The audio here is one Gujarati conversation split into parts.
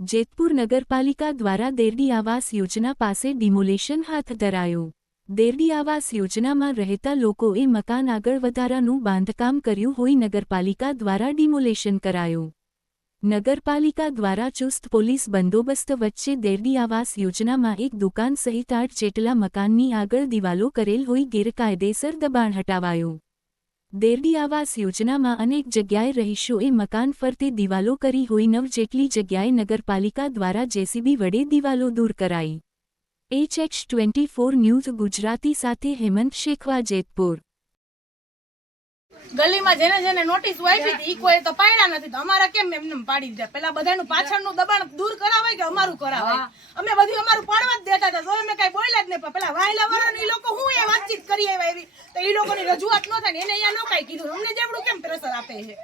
જેતપુર નગરપાલિકા દ્વારા દેરડી આવાસ યોજના પાસે ડિમોલેશન હાથ ધરાયું। દેરડી આવાસ યોજનામાં રહેતા લોકોએ મકાન આગળ વધારાનું બાંધકામ કર્યું હોય નગરપાલિકા દ્વારા ડિમોલેશન કરાયું। નગરપાલિકા દ્વારા ચુસ્ત પોલીસ બંદોબસ્ત વચ્ચે દેરડી આવાસ યોજનામાં એક દુકાન સહિત 8 જેટલા મકાનની આગળ દિવાલો કરેલ હોય ગેરકાયદેસર દબાણ હટાવાયું। દેરડી આવાસ યોજનામાં અનેક જગ્યાએ રહીશોએ મકાન ફરતે દિવાલો કરી હોય 9 જેટલી જગ્યાએ નગરપાલિકા દ્વારા જેસીબી વડે દિવાલો દૂર કરાઈ। HH24 ન્યૂઝ ગુજરાતી સાથે હેમંત શેખવા, જેતપુર। ગલીમાં જેને જેને નોટિસ આપી હતી ઈ કોઈ તો પાડ્યા નથી, તો અમારા કેમ એમને પાડી દીધા? પેલા બધાનું પાછળનું દબાણ દૂર કરાવાય કે અમારું કરાવાય? અમે બધું અમારું પાડવા જ દેતા હતા, તો અમે કઈ બોલ્યા જ નહીં। પણ પેલા વાયલા વાળા ઈ લોકો હું એ વાતચીત કરી આવ્યા એવી, તો ઈ લોકોની રજૂઆત ન થાય ને એને અહીંયા નો કાઈ કીધું, અમને જેવડું કેમ પ્રેશર આપે છે?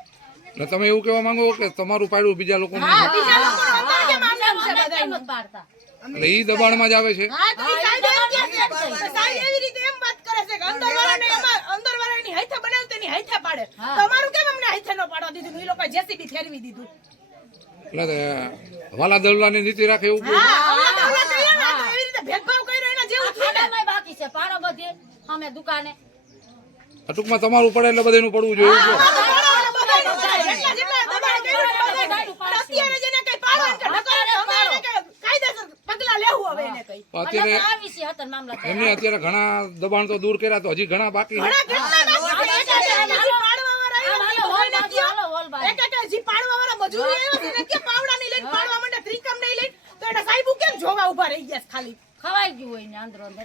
એટલે તમે એવું કહેવા માંગો કે તમારું પાડ્યું બીજા લોકોનું? હા, બીજા લોકોનું અમારે કેમ આમ છે બધાયનું પાડતા? એટલે ઈ દબાણમાં જ આવે છે? હા, તો ઈ સાહેબ એમ કહે છે, સાહેબ એવી રીતે એમ વાત કરે છે કે અંદર વાળાની હાથે બનાવતે ની હાથે પાડે, તો અમારું કેમ અમને હાથે નો પાડવા દીધું? ઈ લોકોએ જેસીબી ફેરવી દીધું। એટલે વાલા દવલાની નીતિ રાખે એવું કોઈ? હા, વાલા દવલા કહીએ ને, તો એવી રીતે ભેદભાવ કર્યો એના જેવું થયું ને। બાકી છે પાડો બધે અમે દુકાને ટૂંકમાં તમારું પડે એટલે બધાનું પડવું જોઈએ એવું કહો? અત્યારે જેને કઈ પાડો કે ઢકલો અમારે કે કાયદેસર પગલા લેવું હવે એને કઈ। અત્યારે આવી છે હતન મામલા એમને અત્યારે ઘણા દબાણ તો દૂર કર્યા, તો હજી ઘણા બાકી છે। ઘણા કેટલા બાકી છે? પાડવા વાળા હજી પાડવા વાળા મજૂરી આવ્યા છે ને, કે પાવડાની લઈને પાડવા માંડે, ત્રિકમ નહીં લઈને, તો એના સાહેબ કેમ જોવા ઉભા રહી ગયા ખાલી? ખવાઈ ગયું હોય ને અંદરો અંદર